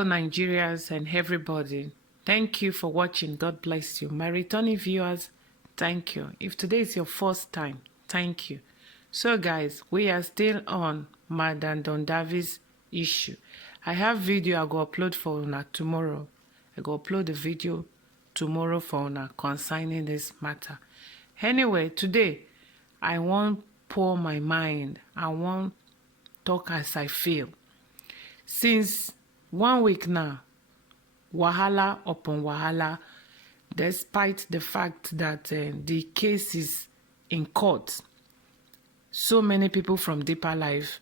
Hello, Nigerians and everybody. Thank you for watching. God bless you. My returning viewers, thank you. If today is your first time, thank you. So, guys, we are still on Madam Don Davies issue. I have video I go upload for una tomorrow. I go upload the video tomorrow for una concerning this matter. Anyway, today, I want pour my mind. I want talk as I feel. Since 1 week now, wahala upon wahala, despite the fact that the case is in court. So many people from Deeper Life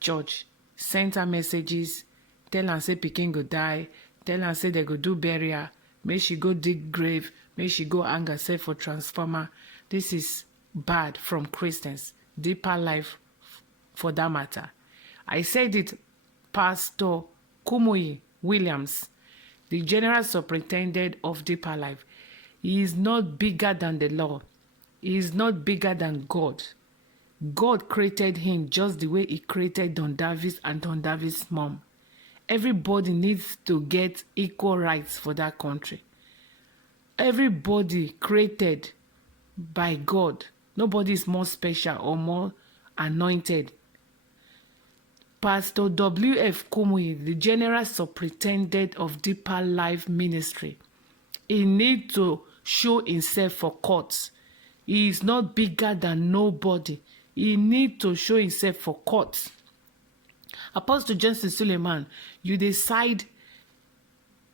Church sent her messages, tell her say pikin go die, tell her say they go do burial, make she go dig grave, make she go hang herself for transformer. This is bad from Christians, Deeper Life for that matter. I said it, Pastor Kumuyi Williams, the General Superintendent of Deeper Life. He is not bigger than the law. He is not bigger than God. God created him just the way he created Don Davies and Don Davies' mom. Everybody needs to get equal rights for that country. Everybody created by God. Nobody is more special or more anointed. Pastor W.F. Kumuyi, the General Superintendent of Deeper Life Ministry, he needs to show himself for courts. He is not bigger than nobody. He needs to show himself for courts. Apostle Johnson Suleiman, you decide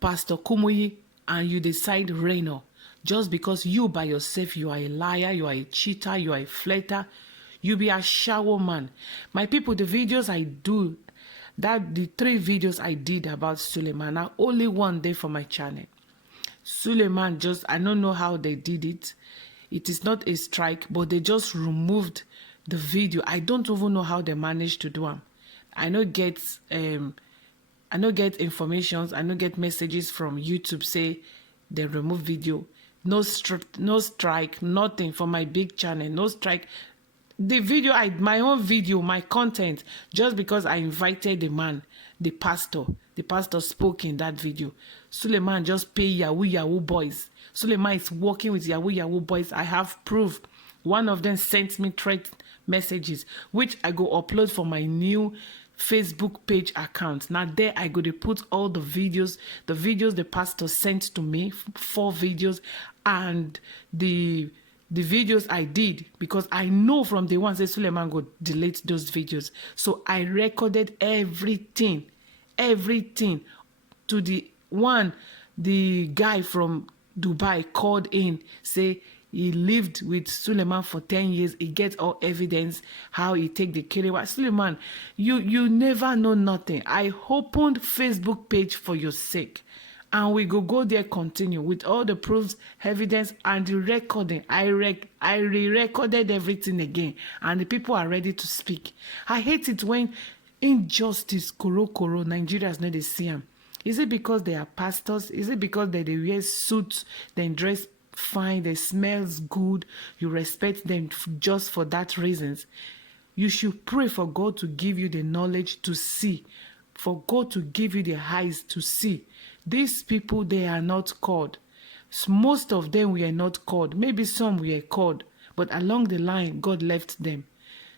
Pastor Kumuyi and you decide Reno. Just because you by yourself, you are a liar, you are a cheater, you are a flirter, you be a shower man. My people, the videos I do, the 3 videos I did about Suleiman, now only one day for my channel. Suleiman just, I don't know how they did it. It is not a strike, but they just removed the video. I don't even know how they managed to do them. I no get informations. I no get messages from YouTube say they remove video. No strike, nothing for my big channel. No strike. The video, my own video, my content, just because I invited the man, the pastor spoke in that video. Suleiman just pay Yahoo boys. Suleiman is working with Yahoo boys. I have proof. One of them sent me threat messages, which I go upload for my new Facebook page account. Now there I go to put all the videos the pastor sent to me, 4 videos, and the videos I did, because I know from the one say Suleiman go delete those videos. So I recorded everything to the one. The guy from Dubai called in, say he lived with Suleiman for 10 years. He gets all evidence how he take the Kerewa. Suleiman, you never know nothing. I opened Facebook page for your sake. And we go there, continue with all the proofs, evidence, and the recording. I re-recorded everything again, and the people are ready to speak. I hate it when injustice, koro, Nigerians know they see them. Is it because they are pastors? Is it because they wear suits, they dress fine, they smells good, you respect them just for that reasons? You should pray for God to give you the knowledge to see, for God to give you the eyes to see. These people, they are not called. Most of them were not called. Maybe some were called, but along the line, God left them.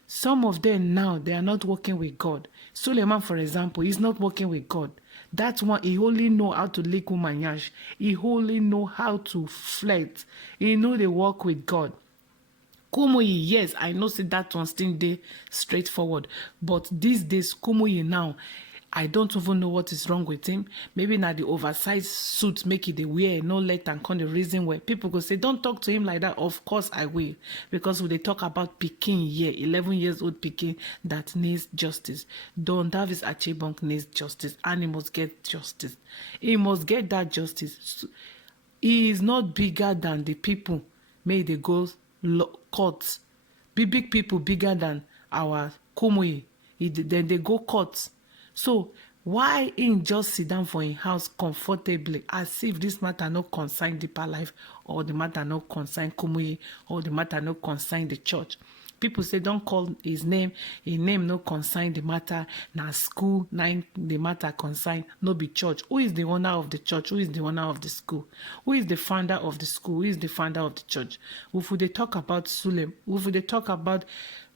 Some of them now, they are not working with God. Suleiman, for example, is not working with God. That's one, he only know how to lick woman yash. He only know how to flirt. He know they work with God. Kumuyi, yes, I know see that one still dey straightforward. But these days, Kumuyi now, I don't even know what is wrong with him. Maybe now the oversized suit make it the wear, no let and come the reason where people go say, don't talk to him like that. Of course I will. Because when they talk about Pikin here, 11 years old Pikin that needs justice. Don Davies Achebonk needs justice, and he must get justice. He must get that justice. He is not bigger than the people. May they go courts. Big people bigger than our Kumuyi. Then they go courts. So why him just sit down for him house comfortably, as if this matter no concern Deeper Life, or the matter no concern Kumuyi, or the matter no concern the church? People say don't call his name no consign the matter. Na school nine the matter consign, no be church. Who is the owner of the church? Who is the owner of the school? Who is the founder of the school? Who is the founder of the church? If they talk about Sulem, if they talk about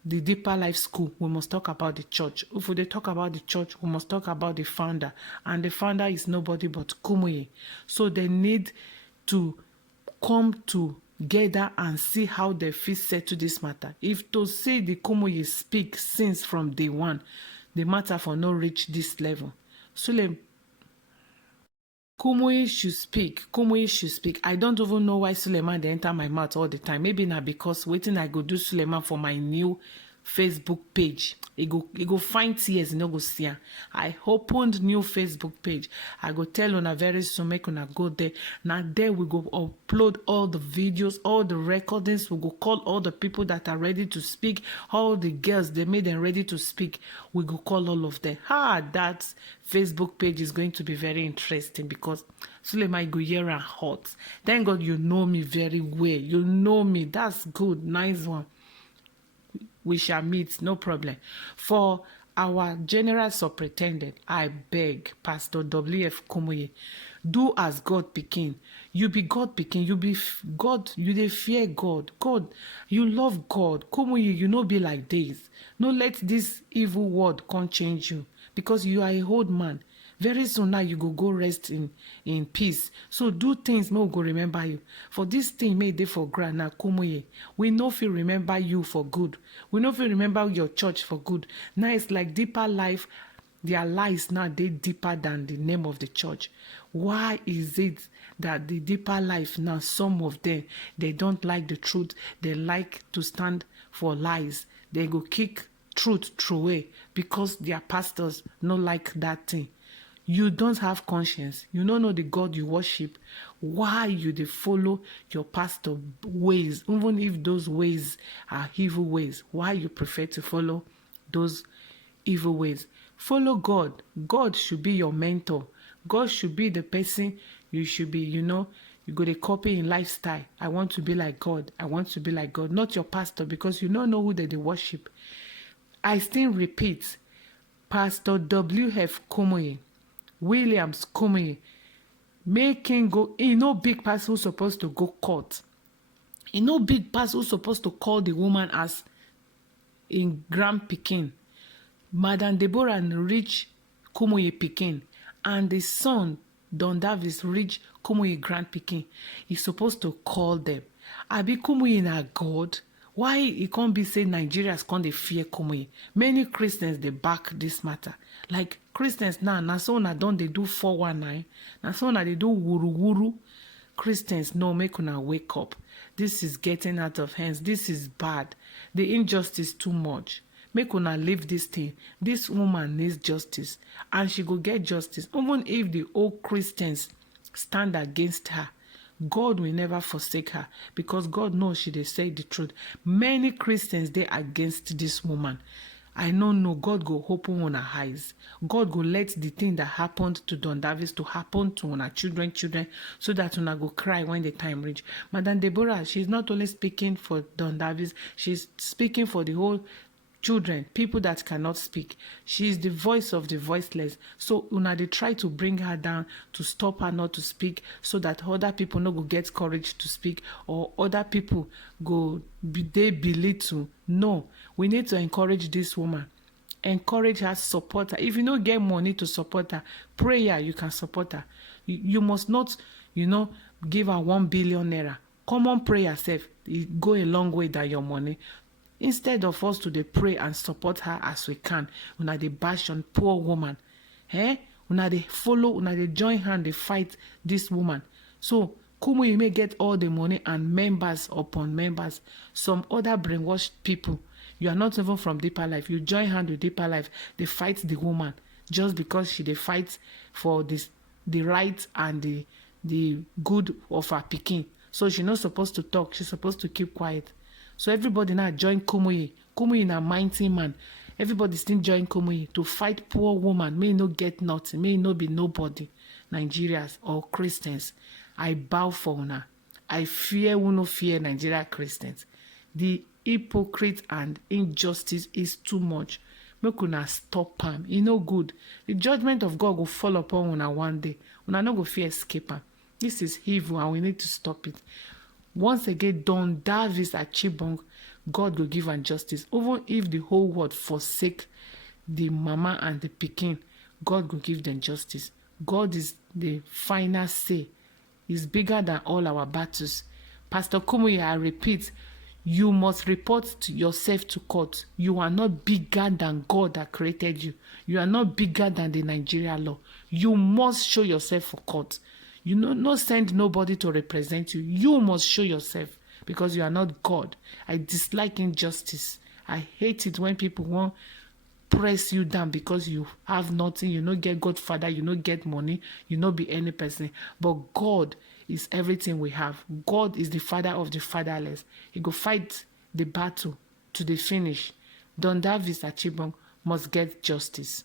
the Deeper Life School, we must talk about the church. If we talk about the church, we must talk about the founder. And the founder is nobody but Kumuyi. So they need to come together and see how they fit settle this matter. If to say the Kumuyi speak since from day one, the matter for no reach this level. Sulem, Kumuyi should speak. Kumuyi should speak. I don't even know why Suleiman they enter my mouth all the time. Maybe not because waiting I go do Suleiman for my new Facebook page. He go find tears, no go see her. I opened new Facebook page. I go tell una very soon, make una go there. Now there we go upload all the videos, all the recordings. We go call all the people that are ready to speak. All the girls, they made them ready to speak. We go call all of them. That Facebook page is going to be very interesting because Suleiman go here and hot. Thank God you know me very well. You know me. That's good. Nice one. We shall meet, no problem. For our general superintendent, I beg, Pastor W.F. Kumuyi, do as God pikin. You be God pikin. You be God. You dey fear God. God, you love God. Kumuyi, you no be like this. No let this evil word come change you because you are a old man. Very soon now you go rest in peace. So do things may we go remember you. For this thing may dey for ground now, Kumuyi. We know if you remember you for good. We know if you remember your church for good. Now it's like Deeper Life. Their lives now they deeper than the name of the church. Why is it that the Deeper Life now, some of them, they don't like the truth. They like to stand for lies. They go kick truth away because their pastors don't like that thing. You don't have conscience. You don't know the God you worship. Why you dey follow your pastor ways, even if those ways are evil ways? Why you prefer to follow those evil ways? Follow God. God should be your mentor. God should be the person you should be, you go to copy in lifestyle. I want to be like God. I want to be like God. Not your pastor because you don't know who they worship. I still repeat, Pastor W.F. Kumuyi, Williams Kumuyi, make him go. He no big person who's supposed to go court. He no big person who's supposed to call the woman as in grand pikin. Madam Deborah reach Kumuyi pikin, and the son Don Davis reach Kumuyi grand pikin. He's supposed to call them. Abi Kumuyi na God. Why it can't be say Nigerians can't they fear Kumuyi? Many Christians they back this matter. Like Christians now, na so na don't they do 419. Na so na they do wuru wuru. Christians no make una wake up. This is getting out of hands. This is bad. The injustice too much. Make una leave this thing. This woman needs justice, and she go get justice. Even if the old Christians stand against her, God will never forsake her because God knows she dey say the truth. Many Christians they against this woman. I don't know. God go open on her eyes. God go let the thing that happened to Don Davis to happen to her children, so that una go cry when the time reach. Madam Deborah, she's not only speaking for Don Davis, she's speaking for the whole children, people that cannot speak. She is the voice of the voiceless. So una they try to bring her down to stop her not to speak, so that other people no go get courage to speak, or other people go they belittle. No, we need to encourage this woman. Encourage her, support her. If you don't get money to support her, prayer you can support her. You must not, give her 1 billion naira. Common prayer self, it go a long way than your money. Instead of us to pray and support her as we can, una dey bash on poor woman. Una dey follow, una dey join hand, dey fight this woman. So Kumuyi may get all the money and members upon members. Some other brainwashed people, you are not even from Deeper Life. You join hand with Deeper Life, they fight the woman just because she dey fight for the right and the good of her pikin. So she's not supposed to talk. She's supposed to keep quiet. So everybody now join Kumuyi. Kumuyi na mighty man. Everybody still join Kumuyi to fight poor woman. May no get nothing. May no be nobody. Nigerians or Christians. I bow for una. I fear who no fear Nigeria Christians. The hypocrite and injustice is too much. Make una stop am. E no good. The judgment of God will fall upon una one day. Una no go fit escape am. This is evil and we need to stop it. Once again, Don Davis Achibong, God will give am justice. Even if the whole world forsake the mama and the pikin, God will give them justice. God is the final say. He's bigger than all our battles. Pastor Kumuyi, I repeat, you must report to yourself to court. You are not bigger than God that created you. You are not bigger than the Nigeria law. You must show yourself for court. You know, not send nobody to represent you. You must show yourself because you are not God. I dislike injustice. I hate it when people want press you down because you have nothing. You don't get Godfather. You don't get money. You don't be any person. But God is everything we have. God is the father of the fatherless. He go fight the battle to the finish. Don Davis Achibong must get justice.